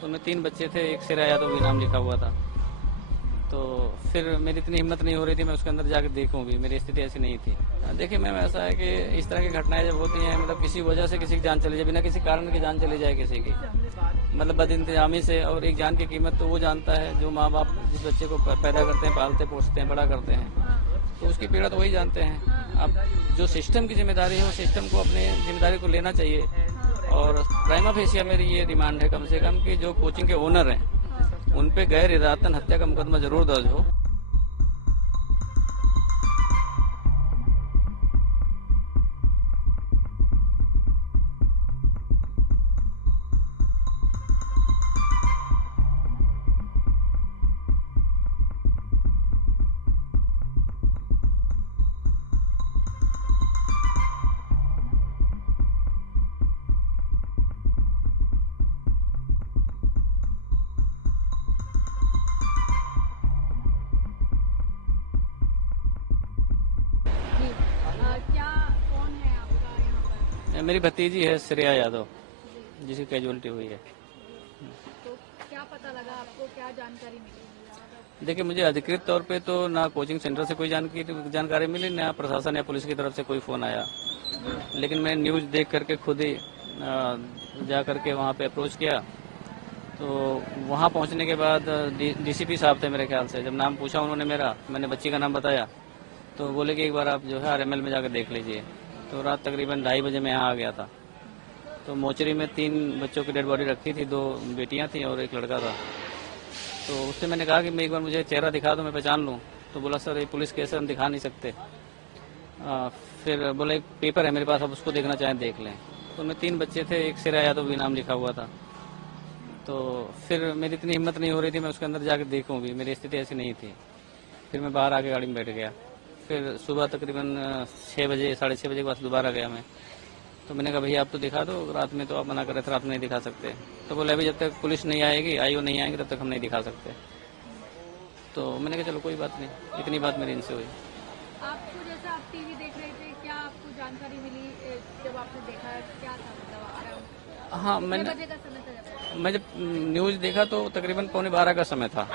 तो उनमें 3 बच्चे थे, एक श्रेया यादव भी नाम लिखा हुआ था। तो फिर मेरी इतनी हिम्मत नहीं हो रही थी मैं उसके अंदर जाकर देखूं भी, मेरी स्थिति ऐसी नहीं थी। देखिए मैम, ऐसा है कि इस तरह की घटनाएं जब होती हैं, मतलब किसी वजह से किसी की जान चली जाए, बिना किसी कारण की जान चली जाए किसी की, मतलब बदइंतजामी से, और एक जान की कीमत तो वो जानता है जो माँ बाप जिस बच्चे को पैदा करते हैं, पालते पोसते हैं, बड़ा करते हैं, तो उसकी पीड़ा तो वही जानते हैं। अब जो सिस्टम की जिम्मेदारी है, वो सिस्टम को अपनी जिम्मेदारी को लेना चाहिए। और प्राइमा फेसिया मेरी ये डिमांड है कम से कम कि जो कोचिंग के ओनर हैं उन पे गैर इरादतन हत्या का मुकदमा जरूर दर्ज हो। जी क्या कौन है आपका यहाँ पर? मेरी भतीजी है श्रेया यादव, जी जिसकी कैजुअलिटी हुई है। जी तो क्या पता लगा आपको, क्या जानकारी मिली? देखिए, मुझे अधिकृत तौर पे तो ना कोचिंग सेंटर से कोई जानकारी मिली, ना प्रशासन या पुलिस की तरफ से कोई फोन आया। लेकिन मैं न्यूज़ देख करके खुद ही जा करके वहाँ पे अप्रोच किया। तो वहाँ पहुँचने के बाद डीसीपी साहब थे मेरे ख्याल से, जब नाम पूछा उन्होंने मेरा, मैंने बच्ची का नाम बताया, तो बोले कि एक बार आप जो है आरएमएल में जाकर देख लीजिए। तो रात तकरीबन 2:30 बजे मैं यहाँ आ गया था। तो मोचरी में 3 बच्चों की डेड बॉडी रखी थी, 2 बेटियाँ थी और एक लड़का था। तो उससे मैंने कहा कि मैं एक बार मुझे चेहरा दिखा दो, मैं पहचान लूँ। तो बोला सर ये पुलिस केस है, हम दिखा नहीं सकते। फिर बोला एक पेपर है मेरे पास, आप उसको देखना चाहें देख लें। तो उनमें 3 बच्चे थे, एक श्रेया यादव भी नाम लिखा हुआ था। तो फिर मेरी इतनी हिम्मत नहीं हो रही थी मैं उसके अंदर जाकर देखूं भी, मेरी स्थिति ऐसी नहीं थी। फिर मैं बाहर आके गाड़ी में बैठ गया। फिर सुबह तकरीबन 6 बजे, 6:30 बजे के बाद दोबारा गया मैं। तो मैंने कहा भैया आप तो दिखा दो, रात में तो आप मना कर रहे थे, रात में नहीं दिखा सकते। तो बोले अभी जब तक पुलिस नहीं आएगी, आईओ नहीं आएंगे, तब तक हम नहीं दिखा सकते। तो मैंने कहा चलो कोई बात नहीं, इतनी बात मेरी इनसे हुई। आपको जैसा आप टीवी देख रहे थे, क्या आपको जानकारी मिली जब आपने देखा? क्या था मतलब अराउंड हाँ, कितने बजे का समय था मैं जब न्यूज़ देखा तो तकरीबन 11:15 का समय था।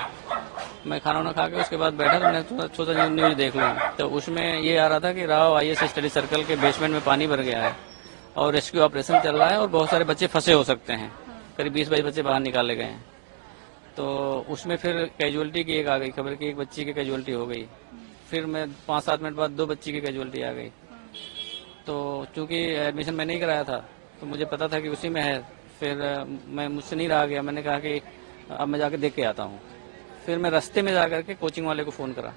मैं खाना वाना खा के उसके बाद बैठा, तो मैंने सोचा न्यूज़ देख लूँ। तो उसमें ये आ रहा था कि राव आईएएस स्टडी सर्कल के बेसमेंट में पानी भर गया है और रेस्क्यू ऑपरेशन चल रहा है और बहुत सारे बच्चे फंसे हो सकते हैं। करीब 20-22 बच्चे बाहर निकाले गए हैं। तो उसमें फिर कैजुअलिटी की एक आ गई खबर कि एक बच्ची की कैजुअलिटी हो गई। फिर मैं 5-7 मिनट बाद 2 बच्ची की कैजुअलिटी आ गई। तो चूंकि एडमिशन मैंने ही कराया था तो मुझे पता था कि उसी में है। फिर मैं मुझसे नहीं रहा गया, मैंने कहा कि अब मैं जाके देख के आता हूँ। फिर मैं रास्ते में जा करके कोचिंग वाले को फ़ोन करा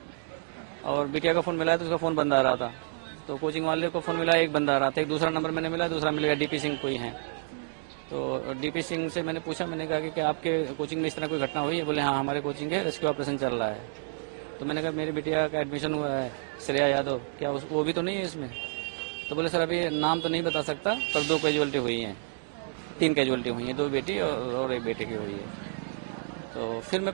और बिटिया का फ़ोन मिला तो उसका फ़ोन बंद आ रहा था। तो कोचिंग वाले को फ़ोन मिला, एक बंद आ रहा था, एक दूसरा नंबर मैंने मिला, दूसरा मिल गया डीपी सिंह कोई है। तो डीपी सिंह से मैंने पूछा, मैंने कहा कि क्या आपके कोचिंग में इस तरह कोई घटना हुई है? बोले हाँ हमारे कोचिंग है, रेस्क्यू ऑपरेशन चल रहा है। तो मैंने कहा मेरी बिटिया का एडमिशन हुआ है श्रेया यादव, क्या वो भी तो नहीं है इसमें? तो बोले सर अभी नाम तो नहीं बता सकता, पर 2 कैजुअलिटी हुई हैं, 3 कैजुअलिटी हुई हैं, 2 बेटी और एक बेटे की हुई है। तो फिर मैं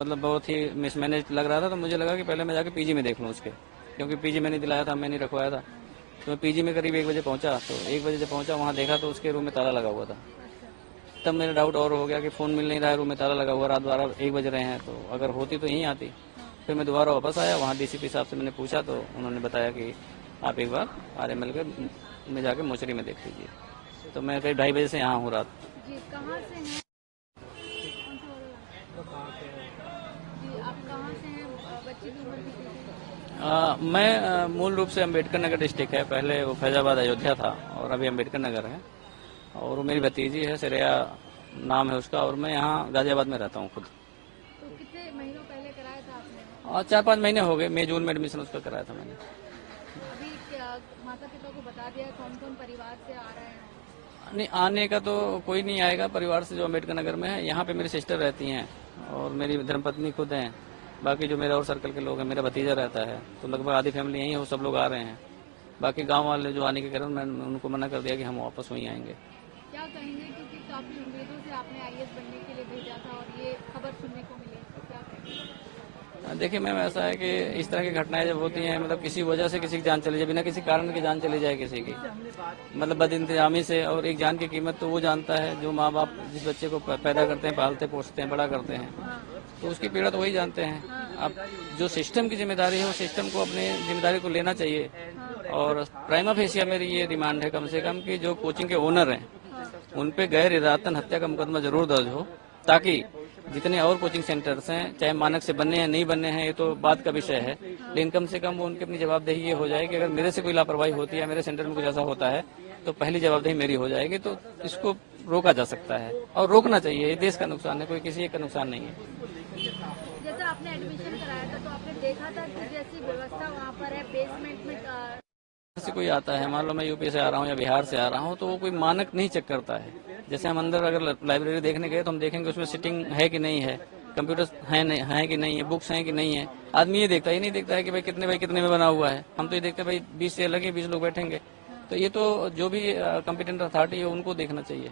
मतलब बहुत ही मिसमैनेज लग रहा था, तो मुझे लगा कि पहले मैं जाके पीजी में देख लूँ उसके, क्योंकि पीजी मैंने दिलाया था, मैंने रखवाया था। तो मैं पीजी में करीब 1 बजे पहुंचा। तो 1 बजे जब पहुंचा वहाँ देखा तो उसके रूम में ताला लगा हुआ था। तब मेरा डाउट और हो गया कि फ़ोन मिल नहीं रहा है, रूम में ताला लगा हुआ, रात 12-1 बज रहे हैं, तो अगर होती तो यहीं आती। फिर मैं दोबारा वापस आया, वहाँ डीसीपी साहब से मैंने पूछा तो उन्होंने बताया कि आप एक बार आरएमएल के में जाके मोचरी में देख लीजिए। तो मैं करीब 2:30 बजे से यहाँ हूँ रात। जी कहाँ से हैं? कौन सा वाला? जी आप कहाँ से हैं? बच्ची की उम्र कितनी थी? मैं मूल रूप से अम्बेडकर नगर डिस्ट्रिक्ट है, पहले वो फैजाबाद अयोध्या था और अभी अम्बेडकर नगर है। और वो मेरी भतीजी है, श्रेया नाम है उसका, और मैं यहाँ गाजियाबाद में रहता हूँ खुद। तो कितने महीनों पहले कराया था आपने? और 4-5 महीने हो गए, मई जून में एडमिशन उसका कराया था मैंने। अभी क्या माता पिता को बता दिया है कौन कौन परिवार से आ रहे हैं? नहीं, आने का तो कोई नहीं आएगा परिवार से जो अम्बेडकर नगर में है। यहाँ पे मेरी सिस्टर रहती हैं और मेरी धर्मपत्नी खुद हैं। बाकी जो मेरा और सर्कल के लोग हैं, मेरा भतीजा रहता है, तो लगभग आधी फैमिली यहीं है, वो सब लोग आ रहे हैं। बाकी गांव वाले जो आने के कारण मैंने उनको मना कर दिया कि हम वापस वहीं आएंगे। क्या कहेंगे, क्योंकि काफी उम्मीदों से आपने आईएएस बनने के लिए भेजा था और ये खबर सुनने को मिली, तो क्या कहेंगे? देखिए मैम, ऐसा है कि इस तरह की घटनाएं जब होती हैं, मतलब किसी वजह से किसी की जान चली जाए, बिना किसी कारण की जान चली जाए किसी की, मतलब बदइंतजामी से, और एक जान की कीमत तो वो जानता है जो माँ बाप जिस बच्चे को पैदा करते हैं, पालते पोसते हैं, बड़ा करते हैं, तो उसकी पीड़ा तो वही जानते हैं। अब जो सिस्टम की जिम्मेदारी है, वो सिस्टम को अपनी जिम्मेदारी को लेना चाहिए। और प्राइमा फेसिया मेरी ये डिमांड है कम से कम कि जो कोचिंग के ओनर हैं उन पे गैर इरादतन हत्या का मुकदमा जरूर दर्ज हो, ताकि जितने और कोचिंग सेंटर्स हैं, चाहे मानक से बनने हैं नहीं बनने हैं ये तो बात का विषय है, लेकिन कम से कम वो उनकी अपनी जवाबदेही ये हो जाए कि अगर मेरे से कोई लापरवाही होती है, मेरे सेंटर में कुछ ऐसा होता है, तो पहली जवाबदेही मेरी हो जाएगी। तो इसको रोका जा सकता है और रोकना चाहिए। ये देश का नुकसान है, कोई किसी एक का नुकसान नहीं है। जैसे आपने एडमिशन कराया था तो आपने देखा था कि जैसी व्यवस्था वहाँ पर है बेसमेंट में से कोई आता है, मान लो मैं यूपी से आ रहा हूँ या बिहार से आ रहा हूँ, तो वो कोई मानक नहीं चेक करता है। जैसे हम अंदर अगर लाइब्रेरी देखने गए तो हम देखेंगे उसमें सिटिंग है कि नहीं है, कंप्यूटर्स है कि नहीं है, बुक्स हैं कि नहीं है। आदमी ये देखता है, ये नहीं देखता है कि भाई कितने में बना हुआ है। हम तो ये देखते हैं भाई 20 से लगे 20 लोग बैठेंगे। तो ये तो जो भी कॉम्पिटेंट अथॉरिटी है उनको देखना चाहिए।